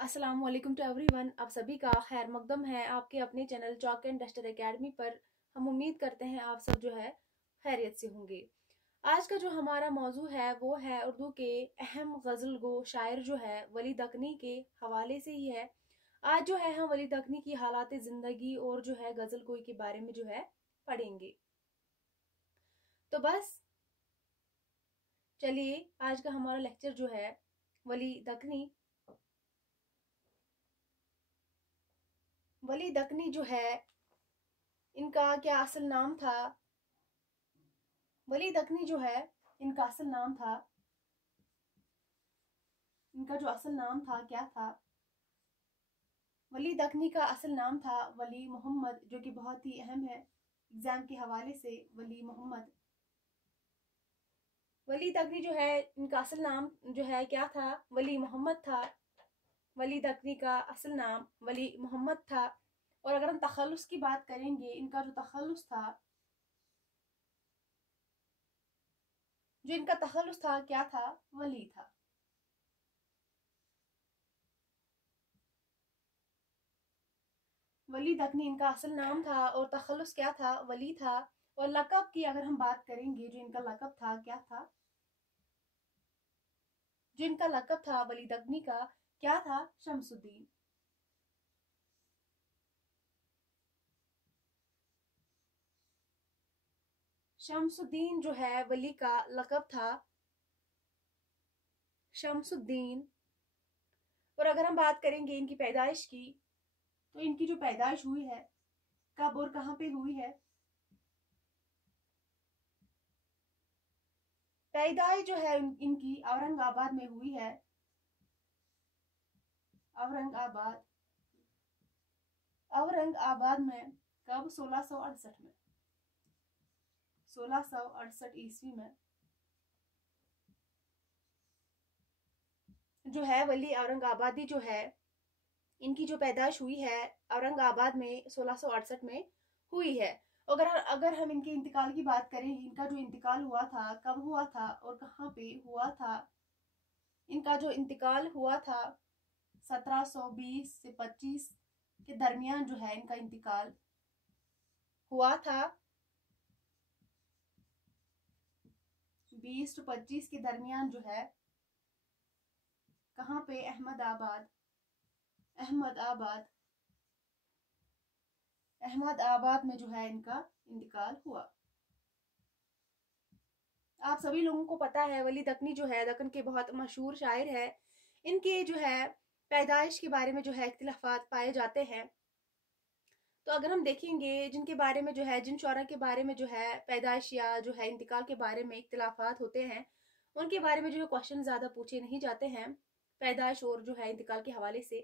अस्सलाम वालेकुम to everyone. आप सभी का खैर मकदम है आपके अपने channel chalk and duster academy पर। हम उम्मीद करते हैं आप सब जो है खैरियत से होंगे। आज का जो हमारा मौजू है वो है उर्दू के अहम गज़ल गो शायर जो है वली दकनी के हवाले से ही है। आज जो है हम वली दकनी की हालात ज़िंदगी और जो है गज़ल गोई के बारे में जो है पढ़ेंगे। तो बस चलिए, आज का हमारा लेक्चर जो है वली दकनी वली दकनी जो है इनका क्या असल नाम था। वली दकनी जो है इनका असल नाम था, इनका जो असल नाम था क्या था। वली दकनी का असल नाम था वली मोहम्मद, जो कि बहुत ही अहम है एग्जाम के हवाले से। वली मोहम्मद वली दकनी जो है इनका असल नाम जो है क्या था, वली मोहम्मद था। वली दकनी का असल नाम वली मोहम्मद था। और अगर हम तखल्लुस की बात करेंगे, इनका जो तखल्लुस था, जो इनका तखल्लुस था क्या था, वली था। वली दकनी इनका असल नाम था और तखल्लुस क्या था, वली था। और लक़ब की अगर हम बात करेंगे, जो इनका लक़ब था क्या था, जो इनका लक़ब था वली दकनी का क्या था, शम्सुद्दीन। शम्सुद्दीन जो है वली का लक़ब था, शम्सुद्दीन। और अगर हम बात करेंगे इनकी पैदाइश की, तो इनकी जो पैदाइश हुई है कब और कहाँ पे हुई है। पैदाइश जो है इनकी औरंगाबाद में हुई है। औरंगाबाद, औरंगाबाद में कब, 1668 में, 1668 ईस्वी में जो है वली औरंगाबादी जो है इनकी जो पैदाइश हुई है औरंगाबाद में 1668 में हुई है। अगर अगर हम इनके इंतकाल की बात करें, इनका जो इंतकाल हुआ था कब हुआ था और कहाँ पे हुआ था। इनका जो इंतकाल हुआ था 1720 से 25 के दरमियान जो है इनका इंतकाल हुआ था। 20 से 25 के दरमियान जो है कहाँ पे, अहमदाबाद, अहमदाबाद, अहमदाबाद में जो है इनका इंतकाल हुआ। आप सभी लोगों को पता है वली दकनी जो है दक्कन के बहुत मशहूर शायर है। इनके जो है पैदाइश के बारे में जो है इख्तिलाफात पाए जाते हैं। तो अगर हम देखेंगे जिनके बारे में जो है, जिन शौरा के बारे में जो है पैदाइश या जो है इंतकाल के बारे में इख्तिलाफात होते हैं, उनके बारे में जो है क्वेश्चन ज़्यादा पूछे नहीं जाते हैं पैदाइश और जो है इंतकाल के हवाले से।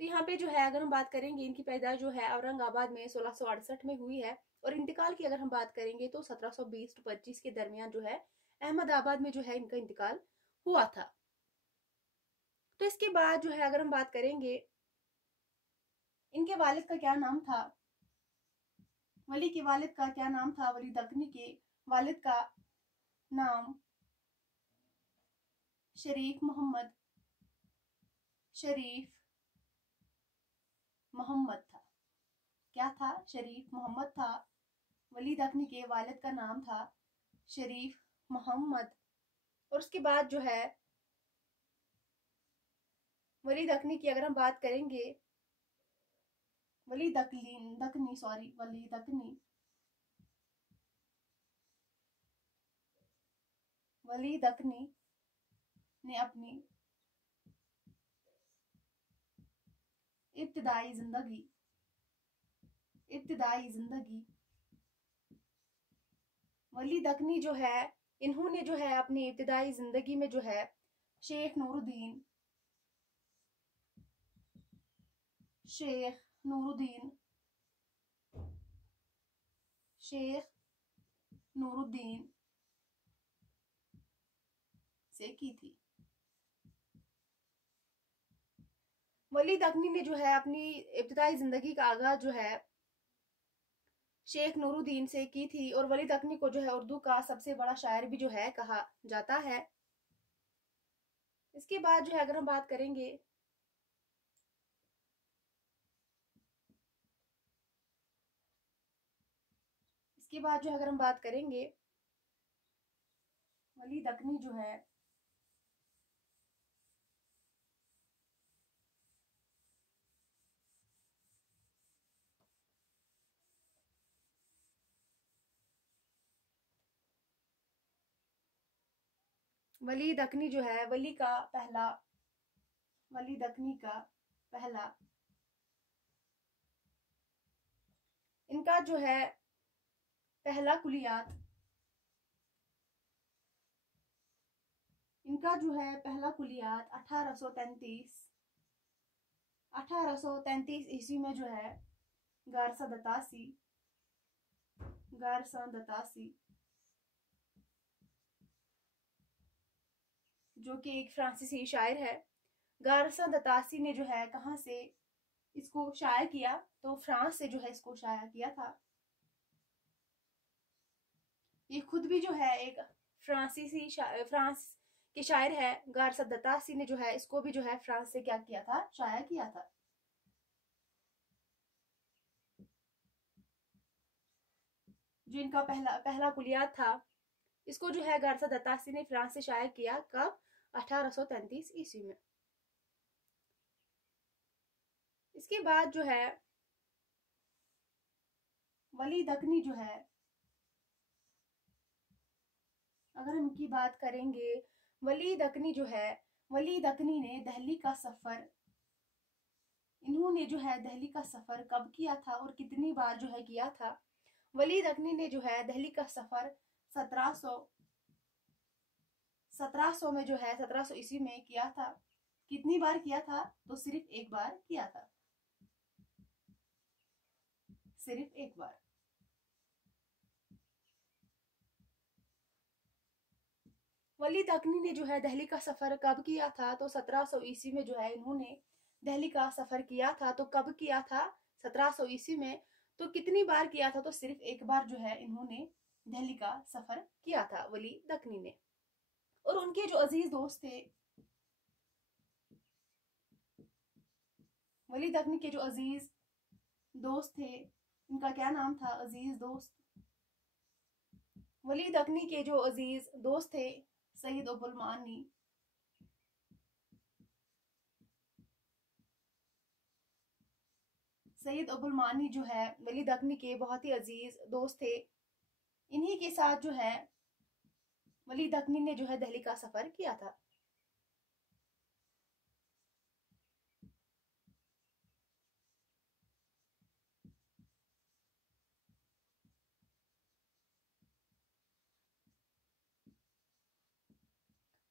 तो यहाँ पे जो है अगर हम बात करेंगे, इनकी पैदाइश जो है औरंगाबाद में 1668 में हुई है। और इंतकाल की अगर हम बात करेंगे तो 1720 to 25 के दरमियान जो है अहमदाबाद में जो है इनका इंतकाल हुआ था। तो इसके बाद जो है अगर हम बात करेंगे, इनके वालिद का क्या नाम था, वली के वालिद का क्या नाम था। वली दकनी के वालिद का नाम शरीफ मोहम्मद, शरीफ मोहम्मद था। क्या था, शरीफ मोहम्मद था। वली दकनी के वालिद का नाम था शरीफ मोहम्मद। और उसके बाद जो है वली दकनी की अगर हम बात करेंगे, वली दकनी सॉरी वली दकनी, वली दकनी ने अपनी इब्तिदाई जिंदगी, इब्तिदाई जिंदगी, वली दकनी जो है इन्होंने जो है अपनी इब्तिदाई जिंदगी में जो है शेख नूरुद्दीन, शेख नूरुद्दीन, शेख नूरुद्दीन से की थी। वली दकनी ने जो है अपनी इब्तिदाई जिंदगी का आगाज जो है शेख नूरुद्दीन से की थी। और वली दकनी को जो है उर्दू का सबसे बड़ा शायर भी जो है कहा जाता है। इसके बाद जो है अगर हम बात करेंगे, इसके बाद जो अगर हम बात करेंगे, वली दक्नी जो है वली दक्नी जो है वली दक्नी का पहला इनका जो है पहला कुलियात, इनका जो है पहला कुलियात 1833 ईस्वी में जो है गारसा दतासी जो कि एक फ्रांसीसी शायर है। गारसा दतासी ने जो है कहाँ से इसको शाया किया, तो फ्रांस से जो है इसको शाया किया था। ये खुद भी जो है एक फ्रांस के शायर है। गारसा दतासी ने जो है इसको भी जो है फ्रांस से क्या किया था, शाया किया था। जो इनका पहला कुलियात था, इसको जो है गारसा दतासी ने फ्रांस से शाया किया। कब? 1833 ईस्वी में। इसके बाद जो है वली दक्नी जो है, अगर हम इनकी बात करेंगे, वली दक्नी जो है, वली दक्नी ने दिल्ली का सफर, इन्होंने जो है दिल्ली का सफर कब किया था और कितनी बार जो है किया था। वली दक्नी ने जो है दिल्ली का सफर 1700 में जो है 1700 ईस्वी में किया था। कितनी बार किया था? तो सिर्फ एक बार किया था, सिर्फ एक बार। वली दक्नी ने जो है दिल्ली का सफर कब किया था? तो 1700 ईस्वी में जो है इन्होंने दिल्ली का सफर किया था। तो कब किया था? 1700 ईस्वी में। तो कितनी बार किया था? तो सिर्फ एक बार जो है इन्होंने दिल्ली का सफर किया था वली दक्नी ने। और उनके जो अजीज दोस्त थे, वली दक्नी के जो अजीज दोस्त थे, उनका क्या नाम था? अजीज दोस्त, वली दक्नी के जो अजीज दोस्त थे सईद अबुल मानी, सईद अबुल मानी जो है वली दक्नी के बहुत ही अजीज दोस्त थे। इन्हीं के साथ जो है वली दक्नी ने जो है दिल्ली का सफर किया था।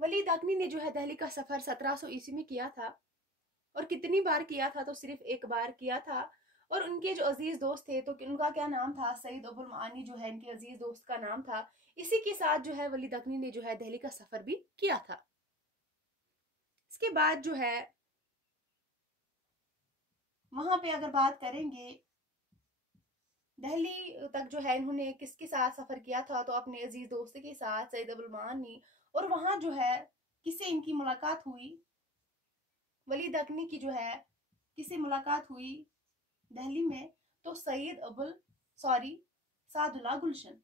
वली दक्नी ने जो है दिल्ली का सफर 1700 ईस्वी में किया था। और कितनी बार किया था? तो सिर्फ एक बार किया था। और उनके जो अजीज दोस्त थे, तो उनका क्या नाम था? सईद अबुल मानी जो है इनके अजीज दोस्त का नाम था। इसी के साथ जो है वली दक्नी ने जो है दिल्ली का सफर भी किया था। इसके बाद जो है वहां पे अगर बात करेंगे, दिल्ली तक जो है इन्होंने किसके साथ सफर किया था? तो अपने अजीज दोस्त के साथ, सईद अबुल मानी। और वहां जो है किससे इनकी मुलाकात हुई? वली दक्नी की जो है किससे मुलाकात हुई दिल्ली में? तो सादुल्ला गुलशन।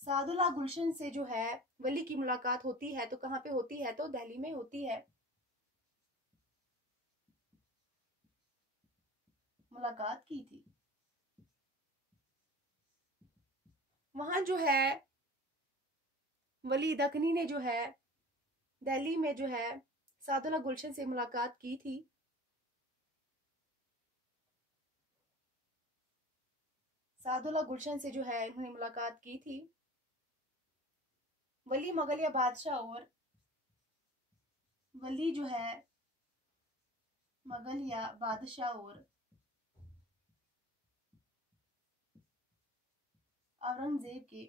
सादुल्ला गुलशन से जो है वली की मुलाकात होती है। तो कहाँ पे होती है? तो दिल्ली में होती है, मुलाकात की थी। वहां जो है वली दक्नी ने जो है दिल्ली में जो है सादुल्ला गुलशन से मुलाकात की थी। सादुल्ला गुलशन से जो है इन्होंने मुलाकात की थी। वली मुगलिया बादशाह और वली जो है मुगलिया बादशाह और औरंगजेब के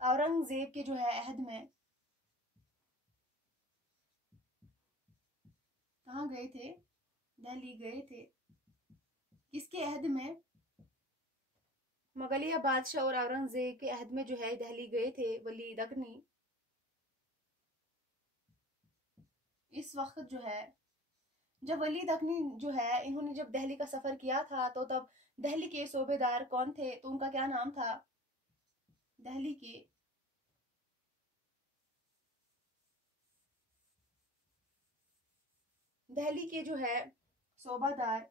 औरंगजेब के जो है अहद में कहाँ गए थे? दिल्ली गए थे। किसके अहद में? मुगलिया बादशाह और औरंगजेब के अहद में जो है दिल्ली गए थे वली दक्नी। इस वक्त जो है, जब वली दखनी जो है इन्होंने जब दिल्ली का सफर किया था तो तब दिल्ली के सूबेदार कौन थे, तो उनका क्या नाम था? दिल्ली के जो है सूबेदार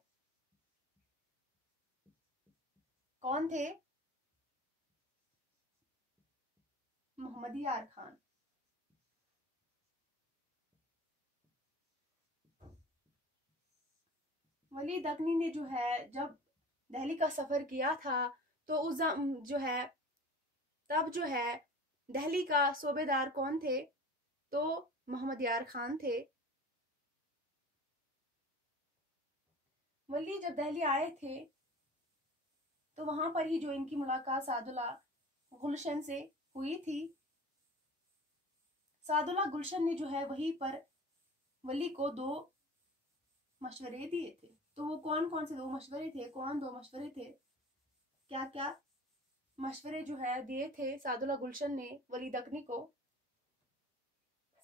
कौन थे? मोहम्मद यार खान। वली दखनी ने जो है जब दिल्ली का सफर किया था तो उस जो है तब जो है दिल्ली का सूबेदार कौन थे? तो मोहम्मद यार खान थे। वली जब दिल्ली आए थे तो वहां पर ही जो इनकी मुलाकात सादुल्ला गुलशन से हुई थी। सादुल्ला गुलशन ने जो है वहीं पर वली को 2 मशवरे दिए थे। तो वो कौन कौन से 2 मशवरे थे? कौन 2 मशवरे थे? क्या क्या मशवरे जो है दिए थे सादुल्ला गुलशन ने वली दखनी को?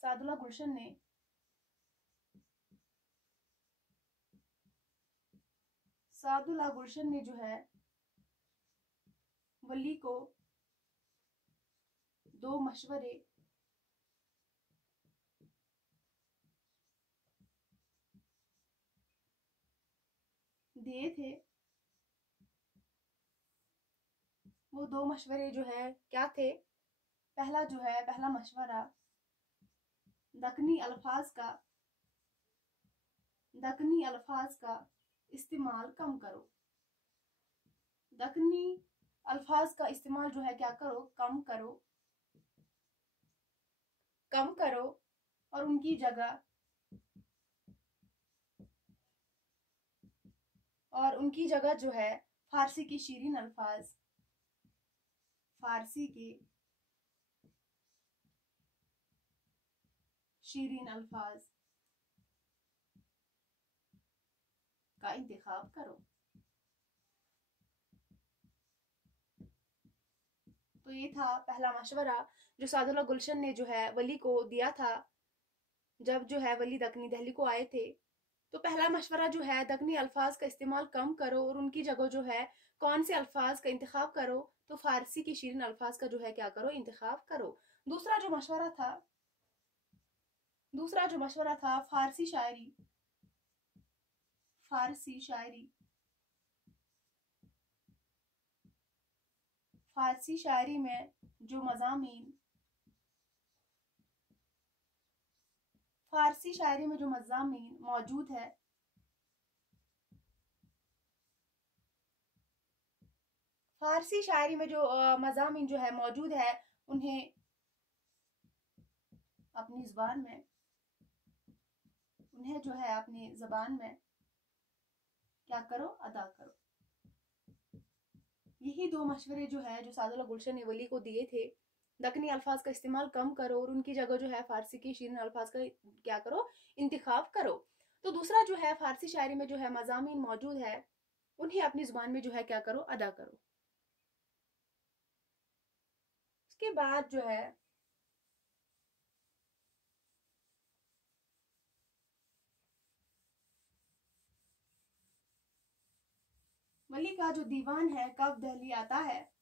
सादुल्ला गुलशन ने जो है वली को 2 मशवरे दिए थे। वो 2 मशवरे जो है क्या थे? पहला मशवरा दक्कनी अल्फाज का इस्तेमाल कम करो। दक्कनी अल्फाज का इस्तेमाल जो है क्या करो? कम करो और उनकी जगह जो है फारसी के शीरीन अल्फाज का इंतखाब करो। तो ये था पहला मशवरा जो सादुल्ला गुलशन ने जो है वली को दिया था जब जो है वली दक्कनी दिल्ली को आए थे। तो पहला मशवरा जो है दक्कनी अल्फाज का इस्तेमाल कम करो और उनकी जगह जो है कौन से अल्फाज का इंतखाब करो? तो फारसी के शीरीन अल्फाज का जो है क्या करो? इंतखाब करो। दूसरा जो मशवरा था फारसी शायरी में जो मज़ामीन मौजूद है फारसी शायरी में जो मज़ामीन जो है मौजूद है उन्हें अपनी ज़बान में क्या करो? अदा करो। यही 2 मशवरे जो है जो सादुल्ला गुलशन ने वली को दिए थे। दक्कनी अल्फाज का इस्तेमाल कम करो और उनकी जगह जो है फारसी के शीरीन अल्फाज का क्या करो? इंतखाब करो। तो दूसरा जो है फारसी शायरी में जो है मज़ामीन मौजूद है उन्हें अपनी ज़ुबान में जो है क्या करो? अदा करो। उसके बाद जो है वली का जो दीवान है कब दिल्ली आता है?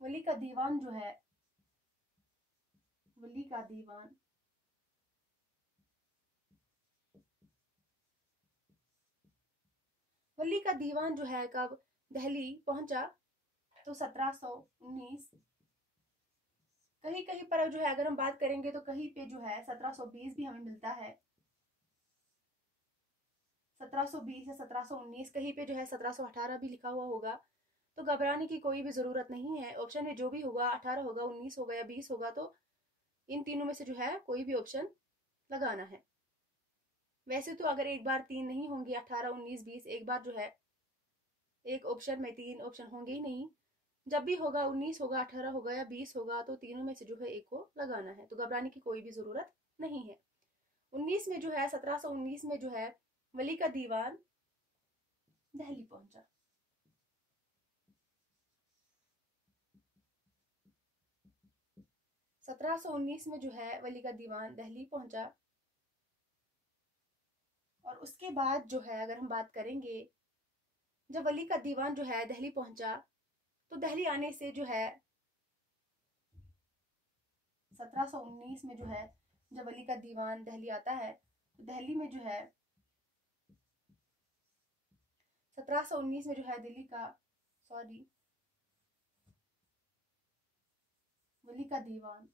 वली का दीवान जो है वली का दीवान जो है कब दिल्ली पहुंचा? तो 1719। कहीं कहीं पर जो है अगर हम बात करेंगे तो कहीं पे जो है 1720 भी हमें मिलता है। 1720 या 1719, कहीं पे जो है 1718 भी लिखा हुआ होगा। तो घबराने की कोई भी ज़रूरत नहीं है। ऑप्शन में जो भी होगा 18 होगा, 19 होगा या 20 होगा, तो इन तीनों में से जो है कोई भी ऑप्शन लगाना है। वैसे तो अगर एक बार 3 नहीं होंगे, 18, 19, 20, एक बार जो है एक ऑप्शन में 3 ऑप्शन होंगे ही नहीं। जब भी होगा 19 होगा, 18 होगा या 20 होगा, तो तीनों में से जो है एक को लगाना है। तो घबराने की कोई भी ज़रूरत नहीं है। 19 में जो है 1719 में जो है वली का दीवान दिल्ली पहुंचा। 1719 में जो है वली का दीवान दिल्ली पहुंचा। और उसके बाद जो है अगर हम बात करेंगे, जब वली का दीवान जो है दिल्ली पहुंचा, तो दिल्ली आने से जो है 1719 में जो है जब वली का दीवान दिल्ली आता है, तो दिल्ली में जो है 1719 में जो है दिल्ली का वली का दीवान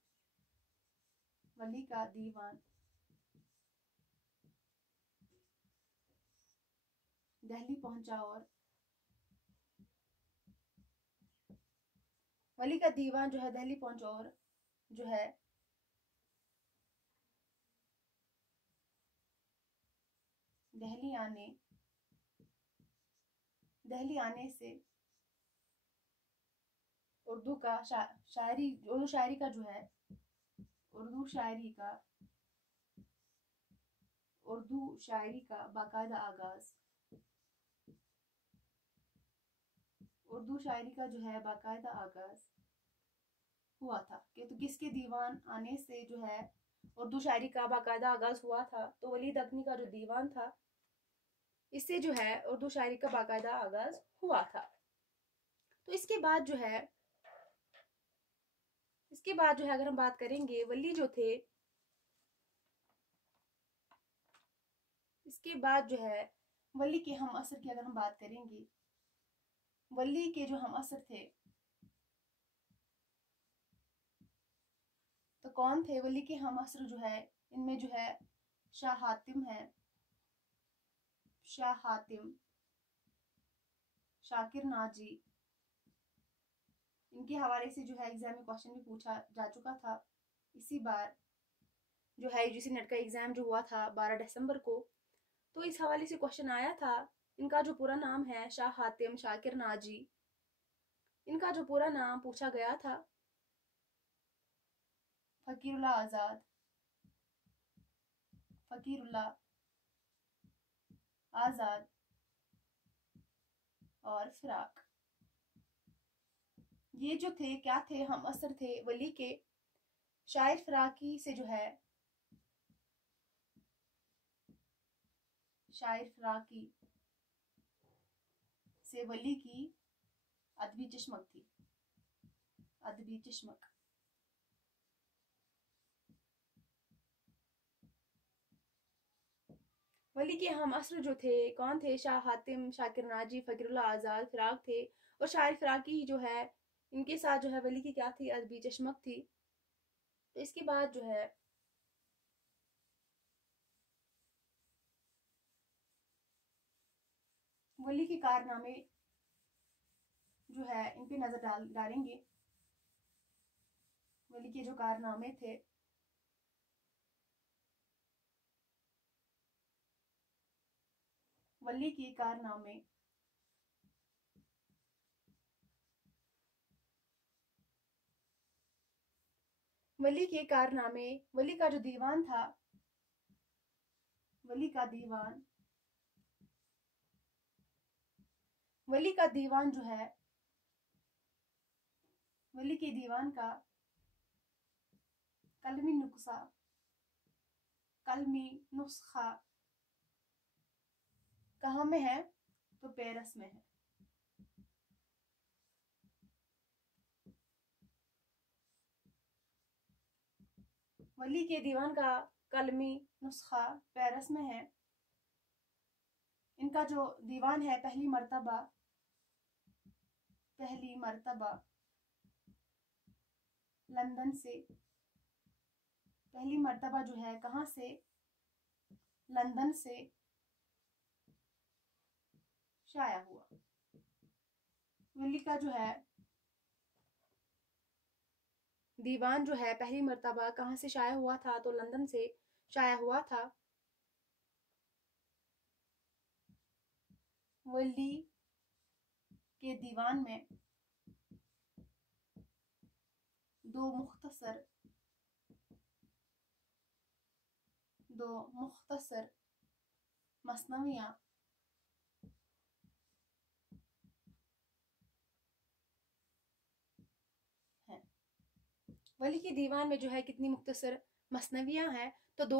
दिल्ली पहुंचा। और वली का दीवान जो है दिल्ली पहुंचा और जो है दिल्ली आने से उर्दू शायरी का जो है उर्दू शायरी का बाकायदा आगाज हुआ था। कि तो किसके दीवान आने से जो है उर्दू शायरी का बाकायदा आगाज हुआ था, तो वली दक्नी का जो दीवान था, इससे जो है उर्दू शायरी का बाकायदा आगाज हुआ था। तो इसके बाद जो है अगर हम बात करेंगे वली जो थे, इसके बाद जो है वली के हम असर की अगर हम बात करेंगे, वली के जो हम असर थे तो कौन थे वली के हम असर जो है, इनमें जो है शाह हातिम, शाकिर नाजी, इनके हवाले से जो है एग्जाम में क्वेश्चन भी पूछा जा चुका था। इसी बार जो है यूजीसी नेट का एग्जाम जो हुआ था 12 दिसंबर को, तो इस हवाले से क्वेश्चन आया था। इनका जो पूरा नाम है शाह हातिम शाकिर नाजी, इनका जो पूरा नाम पूछा गया था फकीरुल्लाह आजाद और फिराक। ये जो थे क्या थे, हम असर थे वली के। शायर फिराकी से जो है वली की अदबी चिश्मक। वली के हम असर जो थे कौन थे, शाह हातिम शाकिर नाजी फकीरुल्लाह आजाद फिराक थे। और शायर फिराकी जो है, इनके साथ जो है वली की क्या थी, अदबी चश्मक थी। तो इसके बाद जो है वली के कारनामे जो है इन पे नजर डालेंगे। वली के जो कारनामे थे, वली के कारनामे वली का जो दीवान था, वली का दीवान जो है, वली के दीवान का कलमी नुस्खा कहाँ में है, तो पेरिस में है। वली के दीवान का कलमी नुस्खा पेरिस में है। इनका जो दीवान है पहली मर्तबा लंदन से, पहली मर्तबा जो है कहाँ से, लंदन से शाया हुआ। वली का जो है दीवान जो है पहली मर्तबा कहाँ से शाया हुआ था, तो लंदन से शाया हुआ था। वली के दीवान में दो मुख्तसर मसनवियाँ हैं। वली के दीवान में जो है कितनी मुख्तसर मसनवियाँ हैं। तो दो